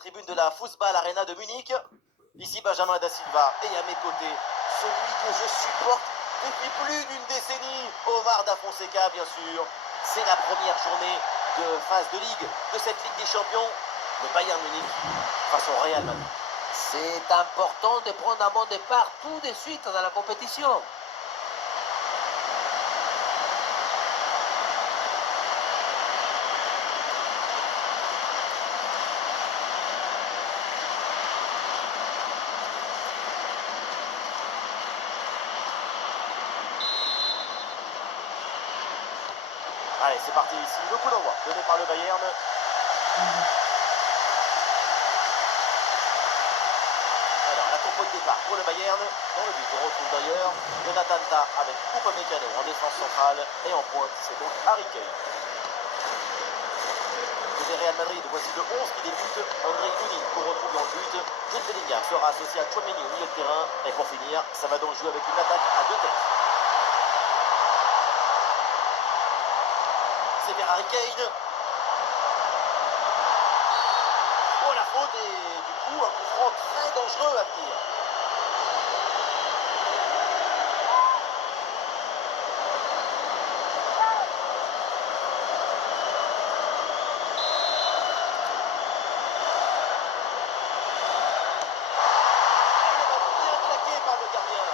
Tribune de la Fußball Arena de Munich. Ici Benjamin Da Silva et à mes côtés, celui que je supporte depuis plus d'une décennie, Omar Da Fonseca bien sûr. C'est la première journée de phase de Ligue de cette Ligue des Champions, le Bayern Munich face au Real Madrid. C'est important de prendre un bon départ tout de suite dans la compétition. Allez, c'est parti ici, le coup d'envoi donné par le Bayern. Alors, la compo de départ pour le Bayern. Dans le but, on retrouve d'ailleurs Jonathan Tah avec Upamecano en défense centrale. Et en pointe, c'est donc Harry Kane. Côté Real Madrid, voici le 11 qui débute. André Lunin qu'on retrouve dans le but. Jude Bellingham sera associé à Tchouaméni au milieu de terrain. Et pour finir, ça va donc jouer avec une attaque à deux têtes. C'est vers Harry Kane. Oh la faute et du coup un coup franc très dangereux à venir. Le ballon bien claqué par le gardien.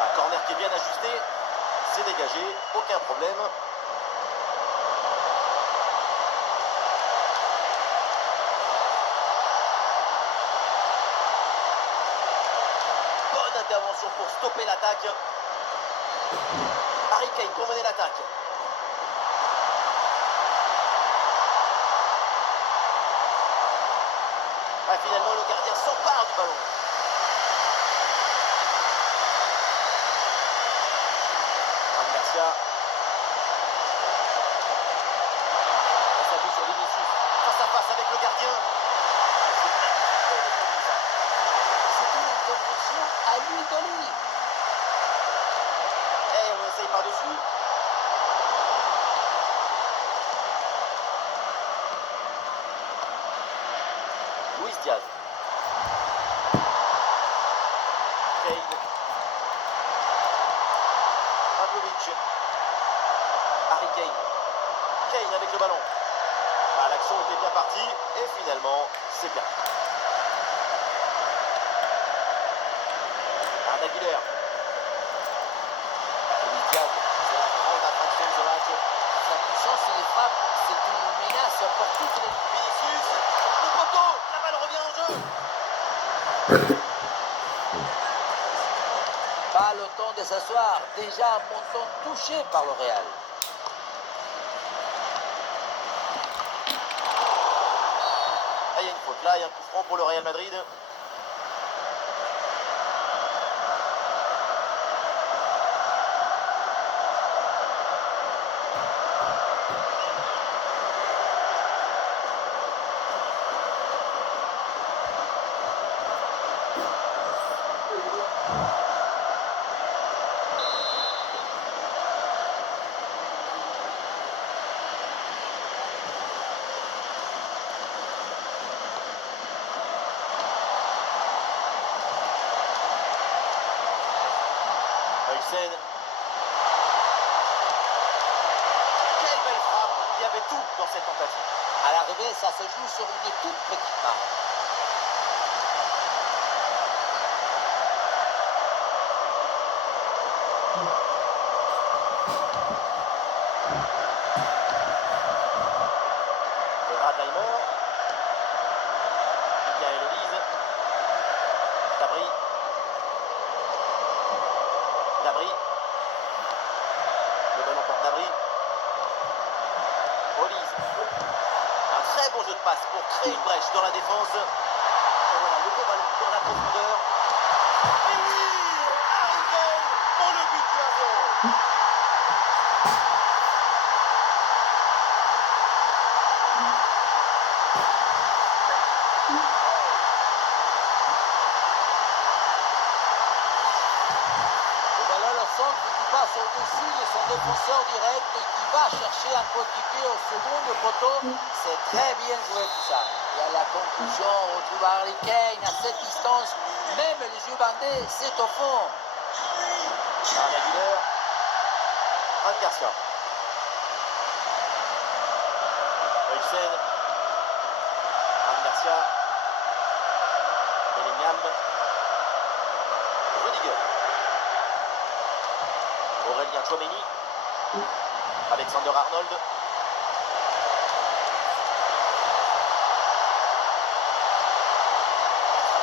Un corner qui est bien ajusté, c'est dégagé, aucun problème. Bonne intervention pour stopper l'attaque. Harry Kane pour mener l'attaque. Ah, finalement, le gardien s'empare du ballon. Garcia. Ça joue sur Vinicius. Face à face avec le gardien. C'est une intervention à lui de lui. Et on essaye par-dessus. Luis Diaz. Kane. Pavlovic. Harry Kane. Kane avec le ballon. Ah, l'action était bien partie et finalement c'est bien. Arda Güler. Luis Diaz, C'est la grande attraction de ce match. sa puissance et les frappes, c'est une menace pour toutes les... Vinicius. Le poteau. La balle revient en jeu. Pas le temps de s'asseoir, déjà un montant touché par le Real. Ah, il y a une faute là, il y a un coup franc pour le Real Madrid. Heusen. Quelle belle frappe. Il y avait tout dans cette tentative. À l'arrivée, ça se joue sur une toute petite marge. Konrad Leimer. Michael Olise. Dabry. Dabry. Le ballon pour Dabry. Olise. Un très bon jeu de passe pour créer une brèche dans la défense. Et voilà, le beau ballon dans la profondeur. Et oui, Harry Kane pour le but du 1-0. pousseur direct qui va chercher un coéquipier au second poteau. C'est très bien joué tout ça. Et à la conclusion, on retrouve Harry Kane à cette distance. Même les yeux bandés, c'est au fond. Arda Güler. Van Garcia. Olsen. Van Garcia. Bellingham. Rudiger. Aurélien Tchouaméni. Alexander Arnold. Très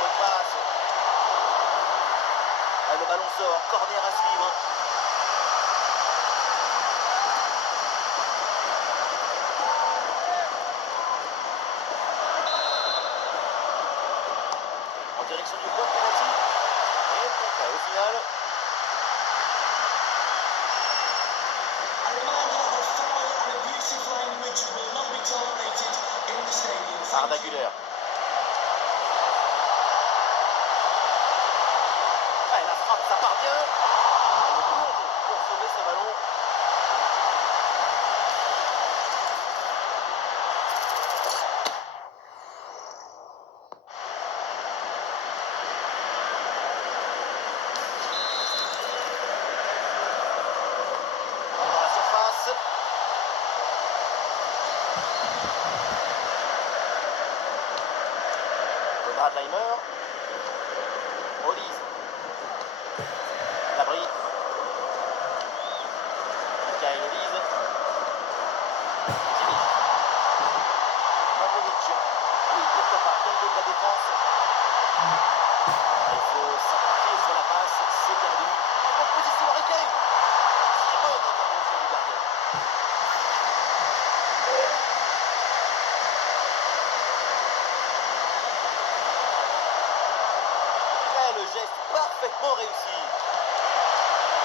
bonne passe. Ah, le ballon sort. Corner à suivre. En direction du point de penalty. Et le contrat au final. Arda Güler. Ah, et la frappe, ça part bien. Le tour pour sauver ce ballon. Dans la surface. Radleimer. Olise. Labri. Michael Olise. Kimmich. Pavlovic. Oui, pourquoi pas. Quel de la défense. Il faut s'appliquer sur la passe. C'est perdu. En position Harry Kane. Très bonne intervention du gardien. Le geste parfaitement réussi.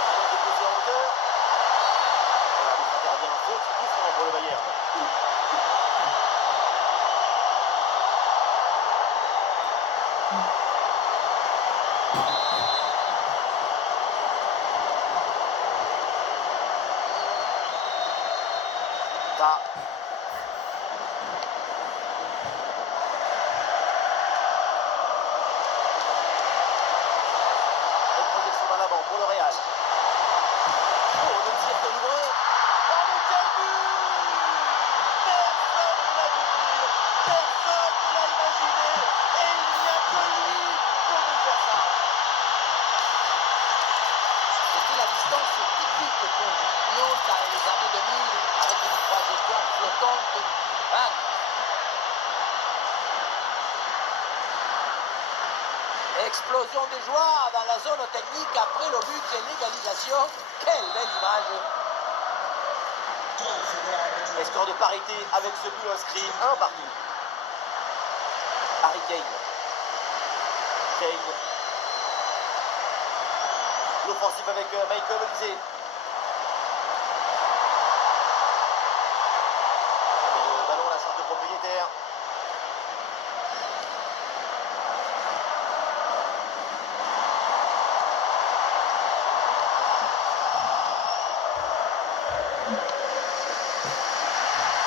Ballon déposé en hauteur. Et l'arbitre intervient en faute. Coup franc pour le Bayern. Ta. Dans l'avant pour le Real. Oh, le tir de loin. Oh, mais quel but! Personne ne l'a vu venir. Personne ne l'a imaginé. Et il n'y a que lui pour nous faire ça. C'était la distance typique pour Lyon dans les années 2000 avec une trajectoire flottante. Explosion de joie dans la zone technique après le but et l'égalisation. Quelle belle image! Et score de parité avec ce but inscrit, un partout. Harry Kane. Kane. L'offensive avec Michael Olise. Le ballon à la charge de propriétaire.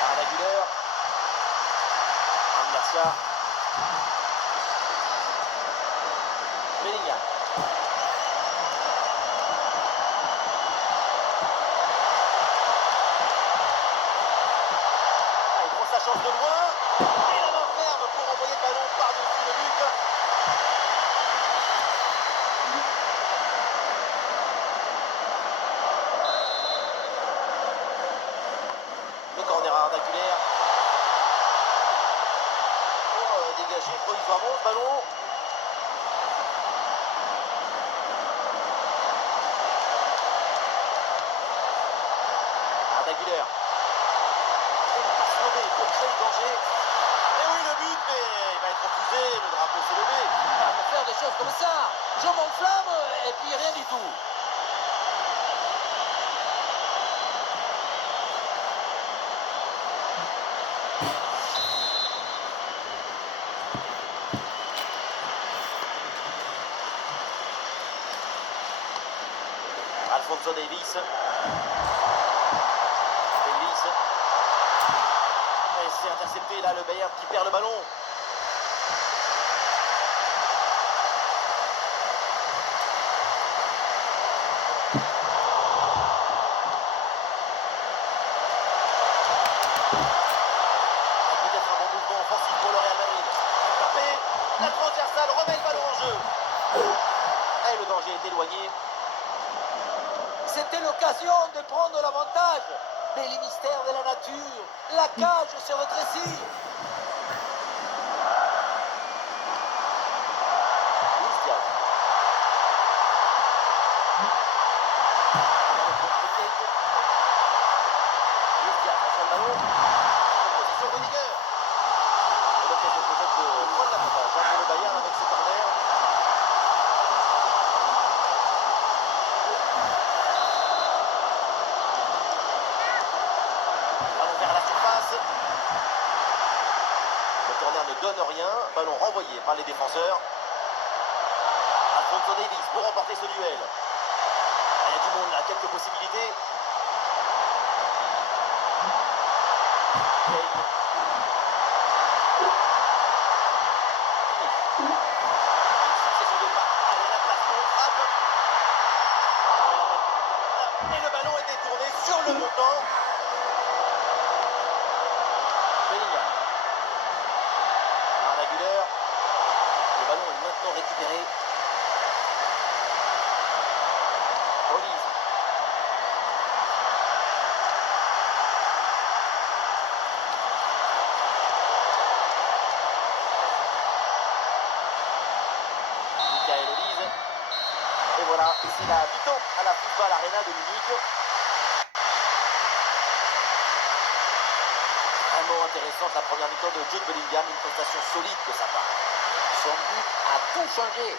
Arda Güler. Van Garcia. Bellingham. Ah, il prend sa chance de loin. Et la main ferme pour envoyer le ballon par-dessus le but. Le corner à Arda Güler. Pour dégager provisoirement ce ballon. Arda Güler. Il va se lever pour créer le danger. Et oui, le but, mais il va être refusé. Le drapeau s'est levé. Pour faire des choses comme ça, je m'enflamme et puis rien du tout. Alphonso Davies. intercepté là le Bayern qui perd le ballon. Peut-être un bon mouvement offensif pour le Real Madrid. Mbappé, la transversale remet le ballon en jeu. Et le danger est éloigné. C'était l'occasion de prendre l'avantage. Mais les mystères de la nature, la cage se rétrécit. Luis Diaz. Luis Diaz reçoit le ballon. Position Rudiger. Et l'occasion peut-être de prendre l'avantage pour le Bayern avec ce corner. Ballon vers la surface. Le corner ne donne rien. Ballon renvoyé par les défenseurs. Alphonso Davies pour remporter ce duel. Il y a du monde là, quelques possibilités. Kane. Une succession de pas. Allez, la place pour frappe. Et le ballon est détourné sur le montant. Bellingham. Arda Güler. Le ballon est maintenant récupéré. Olise. Michael Olise. Et voilà, c'est la mi-temps à la Football Arena de Munich. Vraiment intéressante la première mi-temps de Jude Bellingham, une prestation solide de sa part. Son but a tout changé.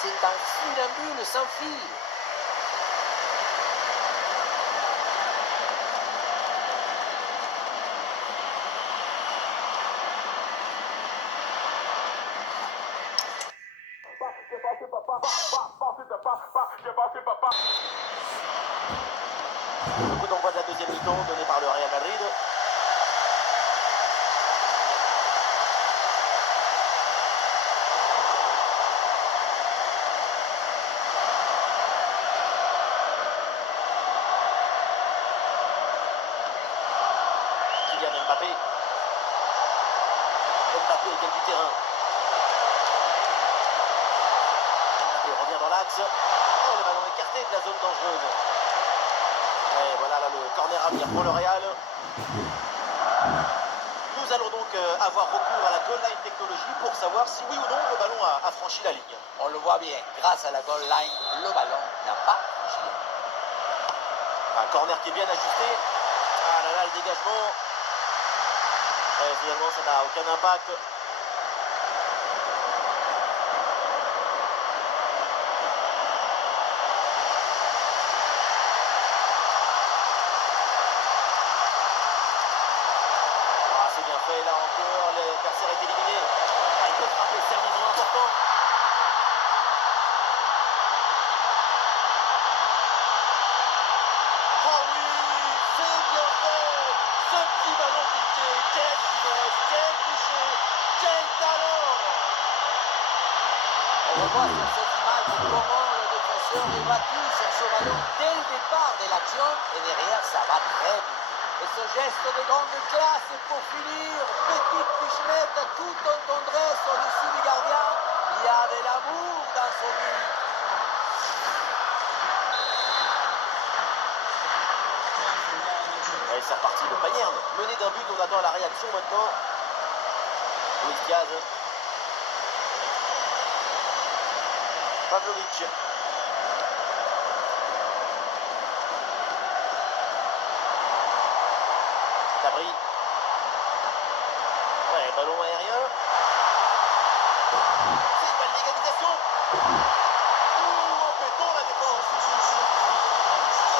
C'est un funambule sans fil. Le coup d'envoi de la deuxième mi-temps donné par le Real Madrid. Kylian Mbappé. Mbappé gagne du terrain. Mbappé revient dans l'axe. Oh, le ballon écarté de la zone dangereuse. Et voilà là, le corner à venir pour le Real. Nous allons donc avoir recours à la goal line technologie pour savoir si oui ou non le ballon a franchi la ligne. On le voit bien. Grâce à la goal line, le ballon n'a pas franchi. Un corner qui est bien ajusté. Ah là là, le dégagement. Ouais, finalement, ça n'a aucun impact. Ah, c'est bien fait, là encore, l'adversaire est éliminé. Ah, il peut frapper, c'est un moment important. Oh oui, c'est bien fait. Ce petit ballon piqué, quelle finesse, quel toucher, quel talent. On revoit sur cette image comment le défenseur est battu sur ce ballon dès le départ de l'action et derrière ça va très vite. Et ce geste de grande classe et pour finir, petite pichenette tout en tendresse au-dessus du gardien. Il y a de l'amour dans son but. Allez, c'est reparti, le Bayern mené d'un but, on attend la réaction maintenant. Luis Diaz. Pavlovic. Cabri. Ouais, ballon aérien. C'est une balle d'égalisation. Ouh, en béton la défense.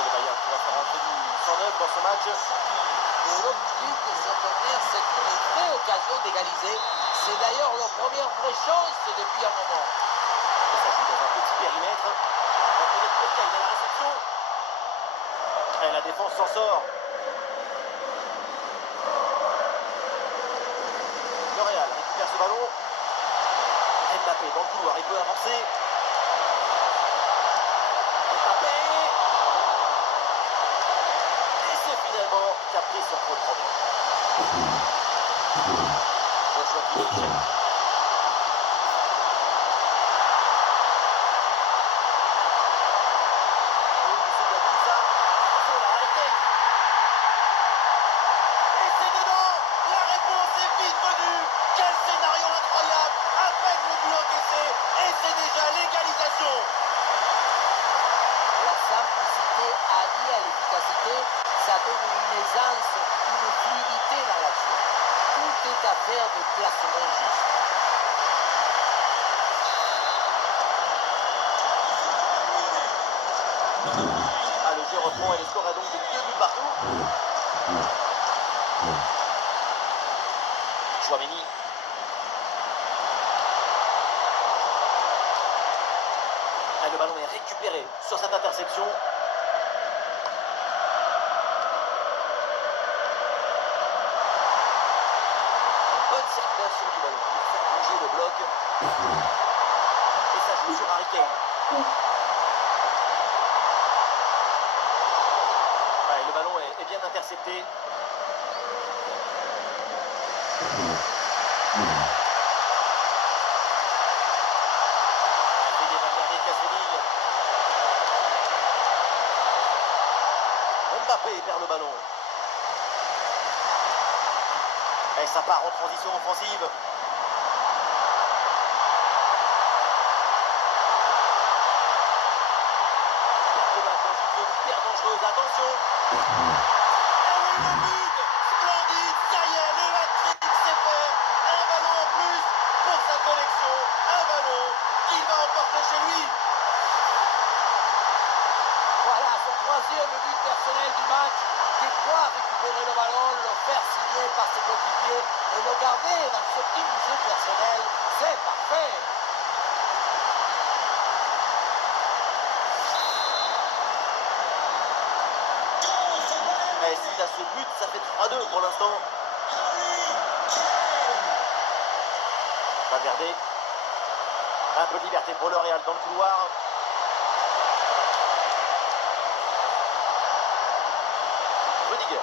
Le Bayern qui va faire rentrer du 109 dans ce match. Pour l'objectif de ce tournoi, c'est une vraie occasion d'égaliser. C'est d'ailleurs leur première vraie chance depuis un moment. Et ça joue dans un petit périmètre. On peut dire qu'il y a la réception. Et la défense s'en sort. dans le couloir, il peut avancer. Mbappé. Et c'est finalement Caprice sans trop de problème. Joshua Kimmich. La simplicité alliée à l'efficacité, ça donne une aisance, une fluidité dans l'action. Tout est affaire de placement juste. Ah, le jeu reprend et le score est donc de 2 buts partout. Chouameni. Ah, le ballon est récupéré sur cette interception. Une bonne circulation du ballon pour faire bouger le bloc. Et ça joue sur Harry Kane. Ah, et le ballon est bien intercepté. Mbappé perd le ballon. Et ça part en transition offensive. Perte de balle dans une zone hyper dangereuse. Attention. Et oui, le but. Splendide. Ça y est, le hat-trick c'est fait. Un ballon en plus pour sa collection. Un ballon qu'il va emporter chez lui. Voilà son troisième but personnel du match, qui croit récupérer le ballon, le faire signer par ses coéquipiers et le garder dans ce petit musée personnel. C'est parfait. Et suite à ce but, ça fait 3-2 pour l'instant. Valverde. Un peu de liberté pour le Real dans le couloir. Rudiger.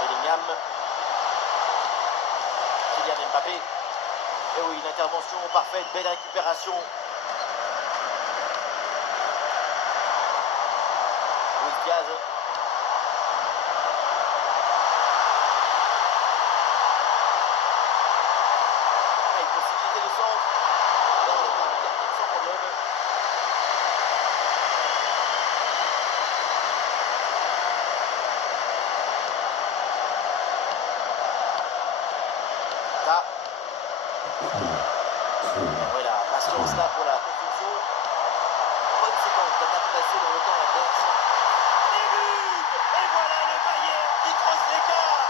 Bellingham. Kylian Mbappé. Et oui, une intervention parfaite, belle récupération. Luis Diaz. Ah, une possibilité de centre. Dans le camp, sans problème. Là. Voilà, patience là pour la construction. Bonne séquence d'attaque passée dans le camp adverse. Et but! Et voilà le Bayern qui creuse l'écart.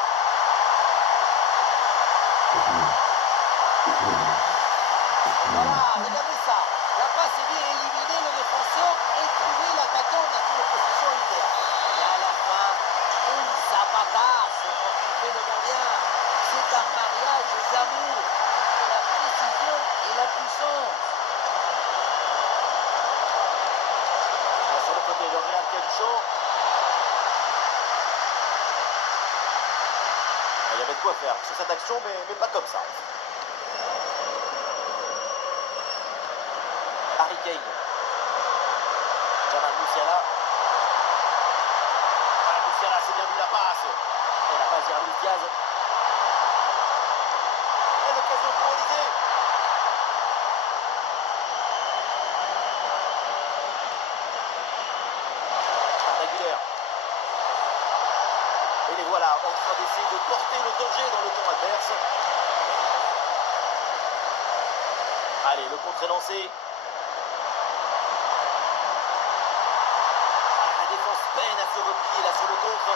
Voilà, regardez ça. La passe est bien éliminée, le défenseur et trouvé l'attaquant dans une position idéale. Et à la fin, un zapatasse pour couper le gardien. C'est un mariage d'amour entre la précision et la puissance. Ah, sur le côté, le Real qui a du champ. Il y avait de quoi faire sur cette action, mais pas comme ça. Harry Kane. Jamal Musiala. Voilà, Musiala, c'est bien vu la passe. Et la passe vers Luis Diaz. Et l'occasion pour Olysée. Arda Güler. Et les voilà en train d'essayer de porter le danger dans le camp adverse. Allez, le contre est lancé. La défense peine à se replier là sur le contre.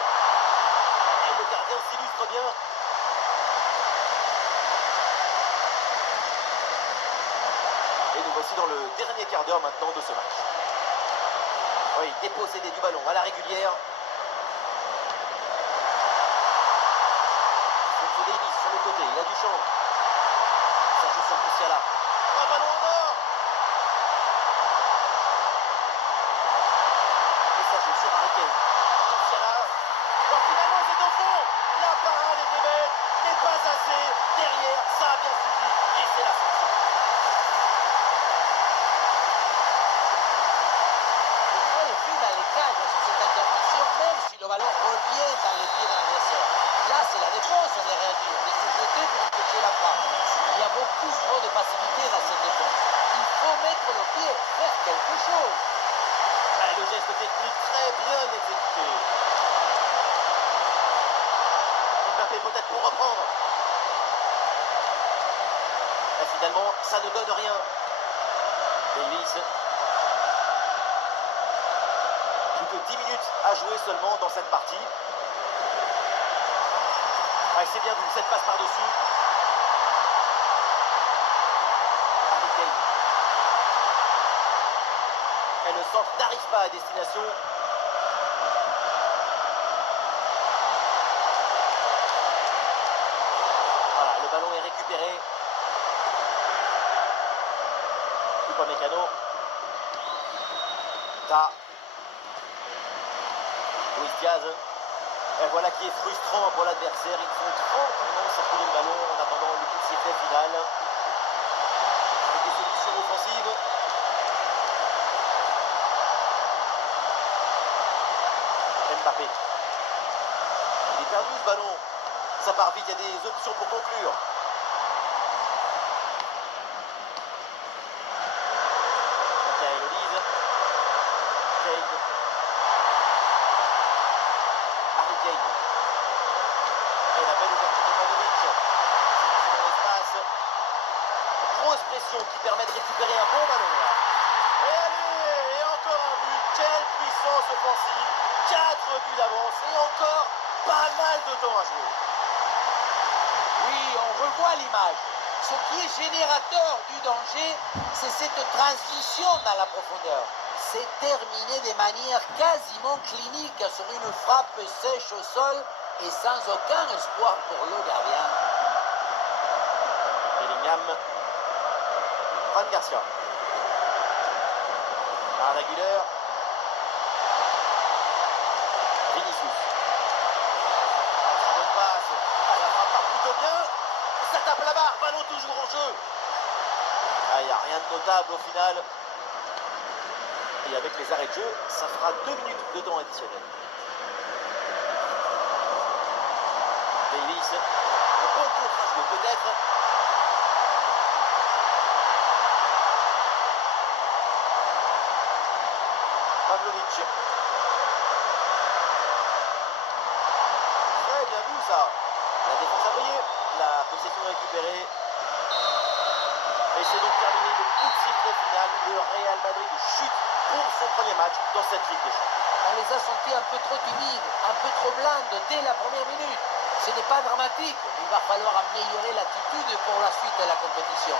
Et le gardien s'illustre bien. Et nous voici dans le dernier quart d'heure maintenant de ce match. Oui, dépossédé du ballon à la régulière. Alphonso Davies sur le côté, il a du champ. Finalement, ça ne donne rien. Davis. Plus que 10 minutes à jouer seulement dans cette partie. Ah, c'est bien vu, cette passe par-dessus. Harry Kane. Et le centre n'arrive pas à destination. Voilà, le ballon est récupéré. Upamecano. Ta. Luis Diaz. Et voilà qui est frustrant pour l'adversaire. Ils font tranquillement circuler le ballon en attendant le coup de sifflet final. Avec des solutions offensives. Mbappé. Il est perdu ce ballon. Ça part vite, il y a des options pour conclure. Michael Olise. Kane. Harry Kane. Et la belle ouverture de Pavlovic. C'est dans l'espace. Grosse pression qui permet de récupérer un bon ballon là. Et allez, et encore un but. Quelle puissance offensive. 4 buts d'avance et encore pas mal de temps à jouer. Oui, on revoit l'image. Ce qui est générateur du danger, c'est cette transition dans la profondeur. C'est terminé de manière quasiment clinique sur une frappe sèche au sol et sans aucun espoir pour le gardien. Bellingham. Fran Garcia. Arda Güler. Vinicius. Très bonne passe. La frappe part plutôt bien. Ça tape la barre. Ballon toujours en jeu. Il n'y a rien de notable au final. Et avec les arrêts de jeu, ça fera 2 minutes de temps additionnel. Davis. Un bon contre à jouer peut-être. Pavlovic. Très bien vu ça. La défense a brillé. La possession récupérée. Et c'est donc terminé le coup de sifflet final. Le Real Madrid chute pour son premier match dans cette Ligue des Champions. On les a sentis un peu trop timides, un peu trop blindes dès la première minute. Ce n'est pas dramatique, il va falloir améliorer l'attitude pour la suite de la compétition.